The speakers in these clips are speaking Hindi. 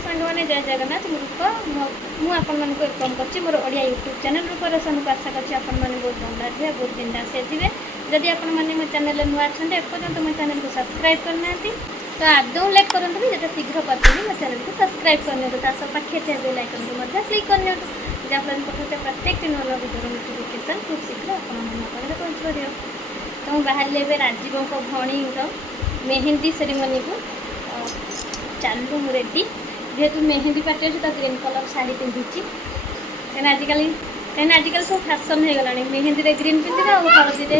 सांगने जय जगन्नाथ मुझे वेलकम कर मोर ओडिया यूट्यूब चैनल रूपर सन को आशा कर बहुत भल थे बहुत बिंदास थे जदि आपण मैंने मो चैनल नुआ अच्छा एपर्तंत मो चैनल को सब्सक्राइब करना तो आदौ लाइक करूँ जिते शीघ्र करते मो चैनल को सब्सक्राइब करने पाखे थे बेल आइकन को क्लिक करनी जहाँफल पठते प्रत्येक नूआ भिडियो नोटिफिकेशन खूब शीघ्र आपको पहुँच पार तो मुझे बाहर राजीव भौणी मेहंदी सेरेमनी को चलू मु रेडी जेहेतु मेहंदी पार्टी अच्छे तो ग्रीन कलर शाढ़ी पिंधि कहीं आजिकल सब फैशन हो गला मेहंदी रे ग्रीन पिंधे हलदी रे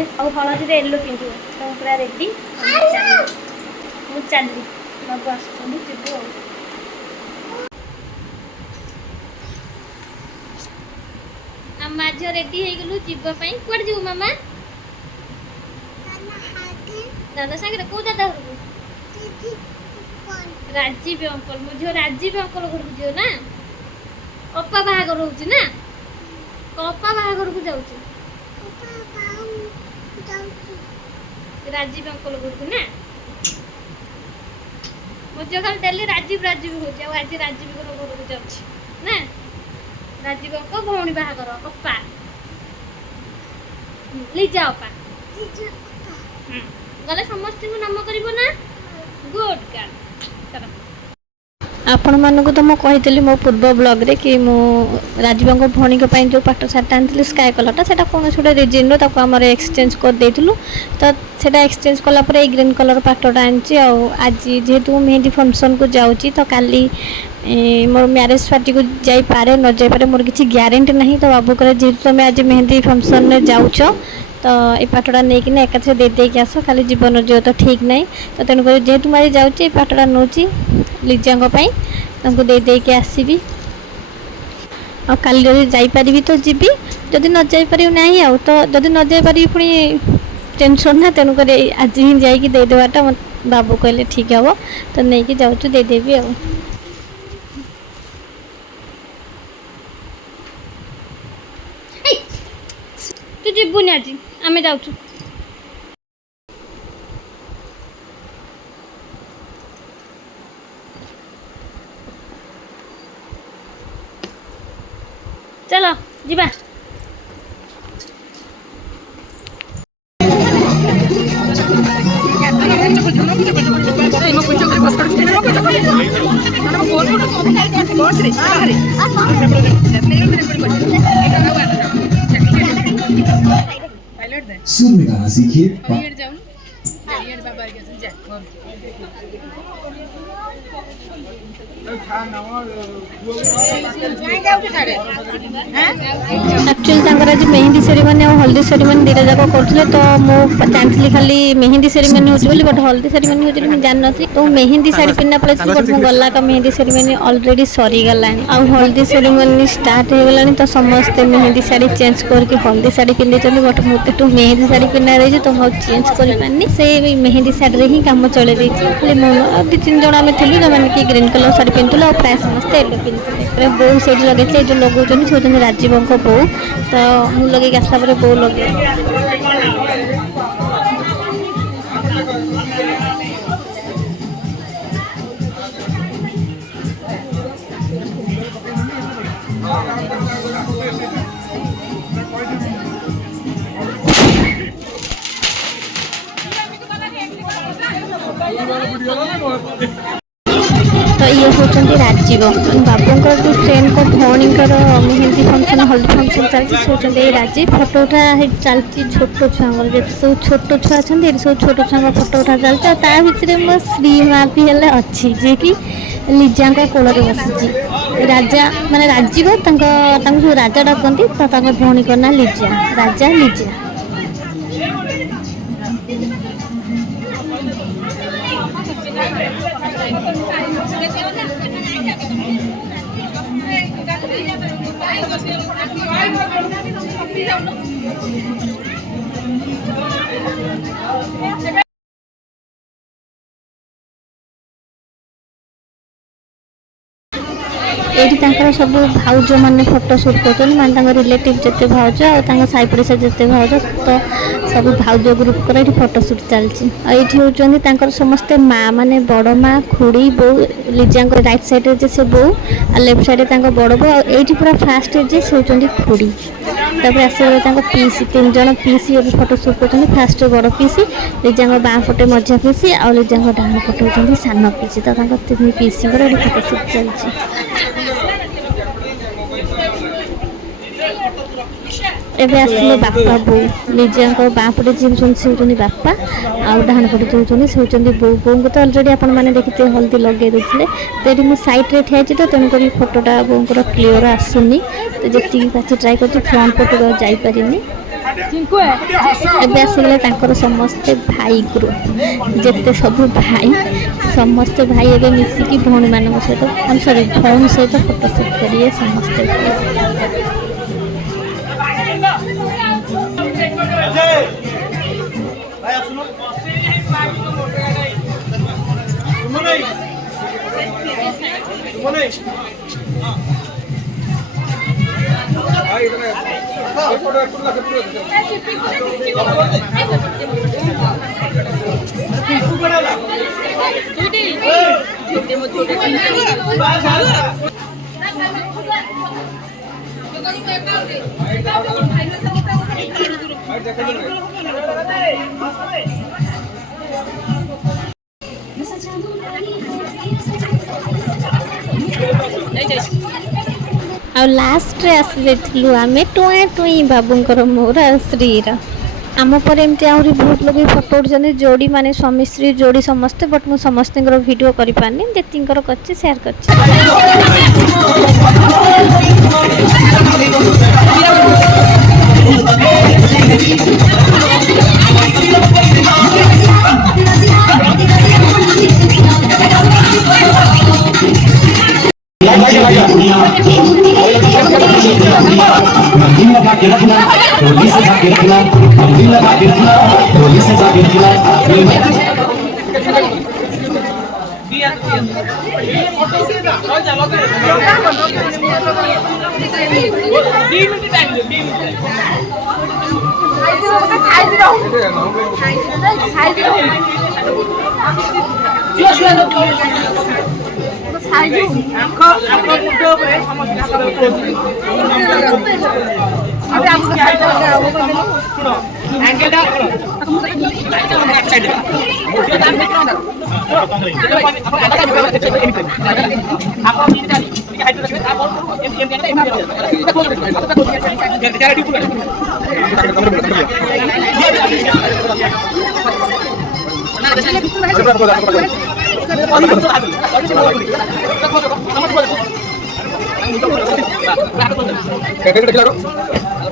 येलो पिंधे तो पूरा रेडी चली बाबू आसू आम झील रेडी हो गलु जीवाई कौन जीव मामा दादा सागर कौ दादा राजीव अंकल मुझे राजीव अंकल घर को जीव ना अपा बाहागर रोचे ना अपा बाहागर को जाऊँ राजीव अंकल घर को ना मुझे खाली डेली राजीव राजीव हो आज राजीव घर को जाऊँ ना राजीव अंकल भौणी बाहागर अपा लिजा अपा गले समस्त को नाम कर ना गुड गर्ल आपण मानक तो मुझे कही मो पूर्व ब्लॉग रे कि मु राजीव भौणी जो पाट सार्ट आनी स्काए कलरटा से कौन गोटे रिजिन आम एक्सचेंज कर देलु तो सेटा एक्सचेंज कलापर ये ग्रीन कलर पाटटा आनी आज जेहेतु मेहंदी फंक्शन को जाऊँगी तो काली मोर मैरेज पार्टी को जाई पारे न जाई पारे मोर किसी ग्यारंटी नहीं तो बाबू कहे जेहेतु तुम आज मेहंदी फंक्शन में जाऊच तो ये पाटटा नहीं कि एकाथरे दे देके आस खाली जीवन जो तो ठीक नहीं तो तेणुक जेहेतु मुझे जाऊँगी पाटटा नौची लिजा दे देके आसबि आ काली जब जापारि तो जीवी जदि न जापारि ना आउ तो जदि न जापारि पुणी टेंशन ना तेणुक आज ही जादेवाटा बाबू कहले ठीक हे तो नहीं कि जाऊँ देदेवी आ तू जीवुनि आज आम जाऊँ चलो जीवा सुनने गाना सीखिए एक्चुअली आज मेहंदी सेरेमनी और हल्दी सेरेमनी दुटा जाक करते तो मुझे जानती खाली मेहंदी सेरेमनी होती बट हल्दी सेरेमनी होती मुझे जान नी तो मेहंदी शाढ़ी पिंधा पड़े बट मुझे गला का मेहंदी सेरेमनी ऑलरेडी सरीगला आ हल्दी सेरेमनी स्टार्ट हो गला तो समस्ते मेहंदी शाढ़ी चेंज करके हल्दी शाढ़ी पिंधे बट मुझे तो मेहंदी शाढ़ी पिंधा रही तो मुझे चेंज कर पानी से मेहंदी शाढ़ी ही कम चल खाली दु तीन जन आम थी जो कि ग्रीन कलर शाढ़ी पिंधुल और प्राय समस्त येलो पिंधुले बो से लगे जो लगाऊँ से होती राजीव बो तो मुझे लगे आसला बो लगे तो ये होचंती राजीव बाबूंकर जो ट्रेन को भौणीकर मेहंदी फंक्शन हल्दी फंक्शन चलती राजीव फोटो उठा चलती छोट छुआ जो सब छोट छुआ अच्छा सब छोट छुआ फोटो उठा चलती भितर मो श्रीमा भी अच्छी जे कि लिजा कोल बसी राजा माने राजीव सब राजा डाकती तो भौणी ना लिजा राजा लिजा ଏଇଠି ତାଙ୍କର ସବୁ ଭାଉଜ ମାନେ ଫଟୋ ସୁଟ୍ କରୁଛନ୍ତି, ମାନେ ତାଙ୍କ ରିଲେଟିଭ୍ ଯେତେ ଭାଉଜ ଆଉ ତାଙ୍କ ସାଇ ପଡ଼ିଶା ଯେତେ ଭାଉଜ ତ ସବୁ ଭାଉଜ ଗ୍ରୁପଙ୍କର ଏଇଠି ଫଟୋ ସୁଟ୍ ଚାଲିଛି। ଆଉ ଏଇଠି ହେଉଛନ୍ତି ତାଙ୍କର ସମସ୍ତେ ମା, ମାନେ ବଡ଼ ମା, ଖୁଡ଼ି, ବୋଉ। ଲିଜାଙ୍କର ରାଇଟ୍ ସାଇଡ଼୍ରେ ଯେ ସେ ବୋଉ, ଆଉ ଲେଫ୍ଟ ସାଇଡ଼୍ରେ ତାଙ୍କ ବଡ଼ ବୋଉ, ଆଉ ଏଇଠି ପୁରା ଫାଷ୍ଟ ଯେ ସେ ହେଉଛନ୍ତି ଖୁଡ଼ି। ତାପରେ ଆସିଗଲେ ତାଙ୍କ ପିଇସି, 3 ଜଣ ପିଇସି ଏବେ ଫଟୋ ସୁଟ୍ କରୁଛନ୍ତି। ଫାଷ୍ଟ ବଡ଼ ପିଇସି, ଲିଜାଙ୍କ ବାଁ ପଟେ ମଝିଆ ପିଇସି, ଆଉ ଲିଜାଙ୍କ ଡାହାଣ ପଟେ ହେଉଛନ୍ତି ସାନ ପିଇସି। ତ ତାଙ୍କ 3 ପିଇସିଙ୍କର ଏଠି ଫଟୋ ସୁଟ୍ ଚାଲିଛି। ଏବେ ଆସିଲେ ବାପା ବୋଉ, ଲିଜାଙ୍କ ବାଁ ପଟେ ଯିଏ ହେଉଛନ୍ତି ସେ ହେଉଛନ୍ତି ବାପା, ଆଉ ଡାହାଣ ପଟେ ଯିଏ ହେଉଛନ୍ତି ସେ ହେଉଛନ୍ତି ବୋଉ। ବୋଉଙ୍କୁ ତ ଅଲରେଡ଼ି ଆପଣମାନେ ଦେଖିଥିବେ ହଳଦୀ ଲଗାଇ ଦେଉଥିଲେ। ତ ଏଠି ମୁଁ ସାଇଡ଼୍ରେ ଠିଆ ହେଇଛି ତ ତେଣୁକରି ଫଟୋଟା ବୋଉଙ୍କର କ୍ଲିଅର୍ ଆସୁନି। ତ ଯେତିକି ପାରୁଛି ଟ୍ରାଏ କରୁଛି, ଫ୍ରଣ୍ଟ ପଟକୁ ଆଉ ଯାଇପାରିନି। ଏବେ ଆସିଗଲେ ତାଙ୍କର ସମସ୍ତେ ଭାଇ ଗ୍ରୁପ୍, ଯେତେ ସବୁ ଭାଇ ସମସ୍ତେ ଭାଇ ଏବେ ମିଶିକି ଭଉଣୀମାନଙ୍କ ସହିତ, ସରି ଭଉଣୀ ସହିତ ଫଟୋ ସୁଟ୍ କରିବେ ସମସ୍ତେ ଭାଇ। ଆଉ ଲାଷ୍ଟରେ ଆସିଯାଇଥିଲୁ ଆମେ ଟୁଏଁ ଟୁଇଁ ବାବୁଙ୍କର ମୋର ଆଉ ଶ୍ରୀର। ଆମ ପରେ ଏମିତି ଆହୁରି ବହୁତ ଲୋକ ଫଟୋ ଉଠୁଛନ୍ତି, ଯୋଡ଼ି ମାନେ ସ୍ୱାମୀ ସ୍ତ୍ରୀ ଯୋଡ଼ି ସମସ୍ତେ। ବଟ୍ ମୁଁ ସମସ୍ତଙ୍କର ଭିଡ଼ିଓ କରିପାରିନି, ଯେତିକିଙ୍କର କରିଛି ସେୟାର କରିଛି।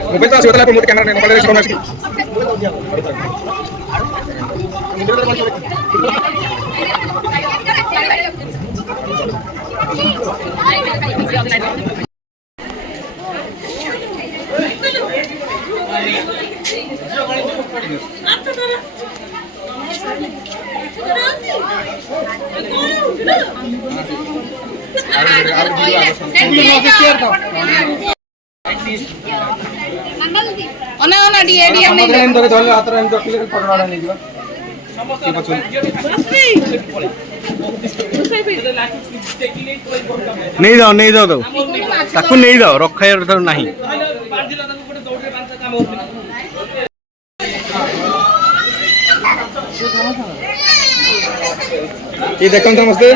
मोबाइल तो आसी होता है मोबाइल कैमरा मोबाइल रे कोन आसी नहीं जाओ तो ताकू नहीं जाओ रखा नहीं ये देखो समझते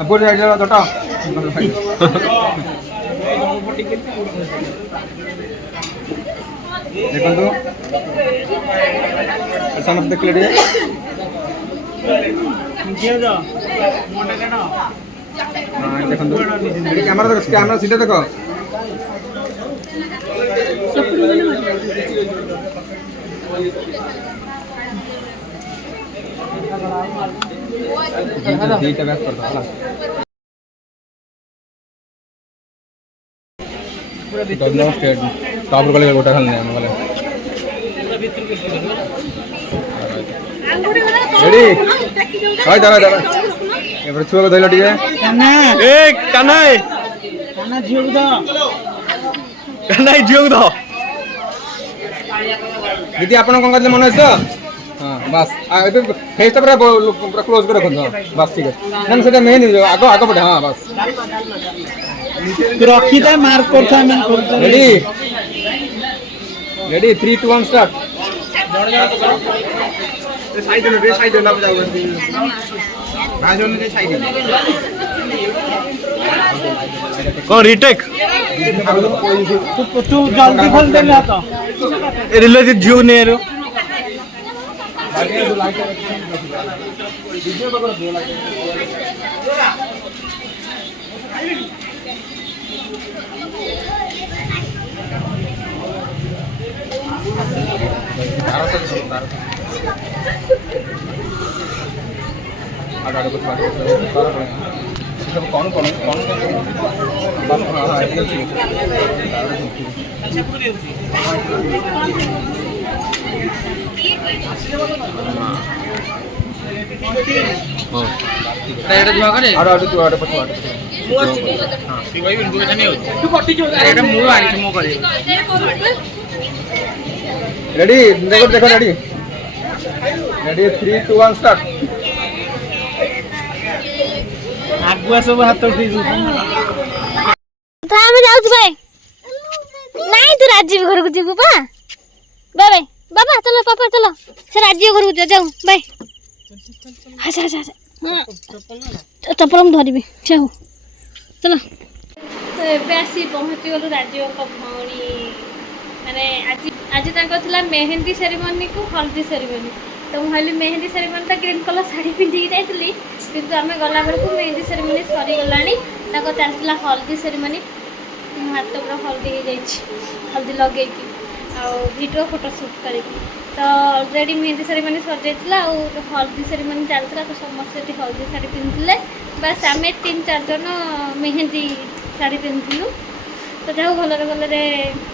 अब जाइए जोटा देखो समझते देखले कैमरा कैमरा सीधे देखो टॉप गोटा ରେଡି ଭାଇ ଦାବା ଦାବା ଏପଟେ ଛୁଆକୁ ଧଇଲ ଟିକେ ଏ କାହ୍ନା ଝିଅକୁ ଧ କାହ୍ନା ଝିଅକୁ ଧ ଦିଦି ଆପଣ କଣ କରିଥିଲେ ମନେ ଅଛି ତ ହଁ ବାସ୍ ଏବେ ଫେସ୍ଟା ପୁରା ପୁରା କ୍ଲୋଜ୍ করে ରଖନ୍ତୁ ହଁ ବାସ୍ ଠିକ୍ ଅଛି ନା ସେଟା ମେନ୍ ଆଗ ଆଗ ପଟେ ହଁ ବାସ୍ ରଖିଥା ମାର୍କ କରୁଥା ଆମେ ରେଡି ରେଡି 3 2 1 ଷ୍ଟାର୍ଟ कौन रीटेक तू जल्दी खोल दे हाथ रिलेटेड जियो ने रो कौन कौन कौन रेडी देखो देखो रेडी रेडी 3 2 1 स्टार्ट आगुआ सब हाथ उठे तो हम जाऊ भाई नहीं तू राजीव घर को जीबू बा बाबा बाबा चलो पापा चलो से राजीव घर को जाऊ बाय अच्छा अच्छा चप्पल हम धरबी जाऊ चलो तो एबे आसी पहुंची गलु राजीव को भौणी माने आज आज तांको थिला मेहंदी सेरेमनी को हल्दी सेरेमनी तो कहली मेहंदी सेरेमनी तो ग्रीन कलर साड़ी पिंधि जाइली किंतु आम गला बेलू मेहंदी सेरेमनी सरी गलानी चलता हल्दी सेरेमनी हाथ पूरा हल्दी हो जाए हल्दी लगे वीडियो फोटो शूट कर तो ऑलरेडी मेहंदी सेरेमनी सर जाइला हल्दी सेरेमनी चलता तो समस्त हल्दी शाढ़ी पिंधे बस आम 3-4 जन मेहंदी शाढ़ी पिंधलु तो जाऊ भलरे भलरे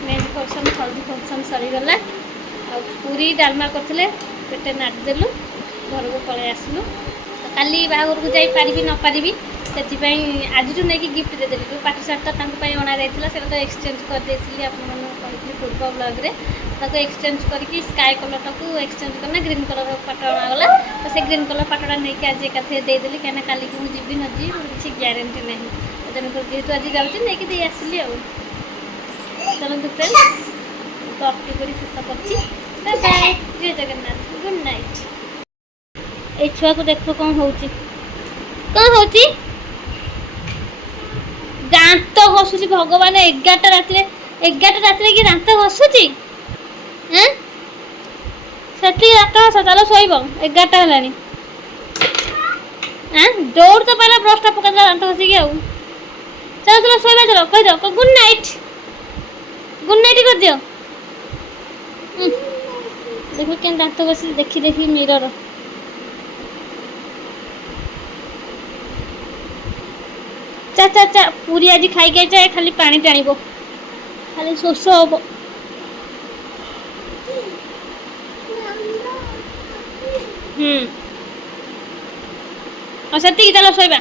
मेहंदी फंक्शन हल्दी फंक्शन सरीगला पूरी डालमा करते पेटे नाटिदेलु घर को पलि आसलु काली बाहर को जाई पारिबी न पारिबी से आज जो नहीं गिफ्ट देदेली जो पाट सार्टा अणा जाता से तो एक्सचेंज कर देती आपको पूर्व ब्लॉग रे ताको एक्सचेंज करके स्काई कलर टाक एक्सचेंज करना ग्रीन कलर पाट अणागला तो से ग्रीन कलर पाटटा नहीं आज एकाथे देदेली कहीं काली की मुझे जी न जी किसी ग्यारंटी नहीं तेणुक जेहतु आज जाऊँगी नहीं दे आसली चलते फ्रेंड्स तो अपडेट कर शेष कर बाय जय जगन्नाथ गुड नाइट ए छुआ को देख कौन होची दांत घसुची भगवान 11टा रात कि दांत घसुची से दांत घस चलो शोब 11टा है दौड़ तो पहले ब्रशटा पका दांत घसिकी चलो चलो शोबा चलो कह दो गुड नाइट कर दियो देखो क्या दांत घसी देखी देखी मिरर चा चा चा पूरी आज खाई जाए खाली पानी टाणब खाली शोष हम से चलो शोबा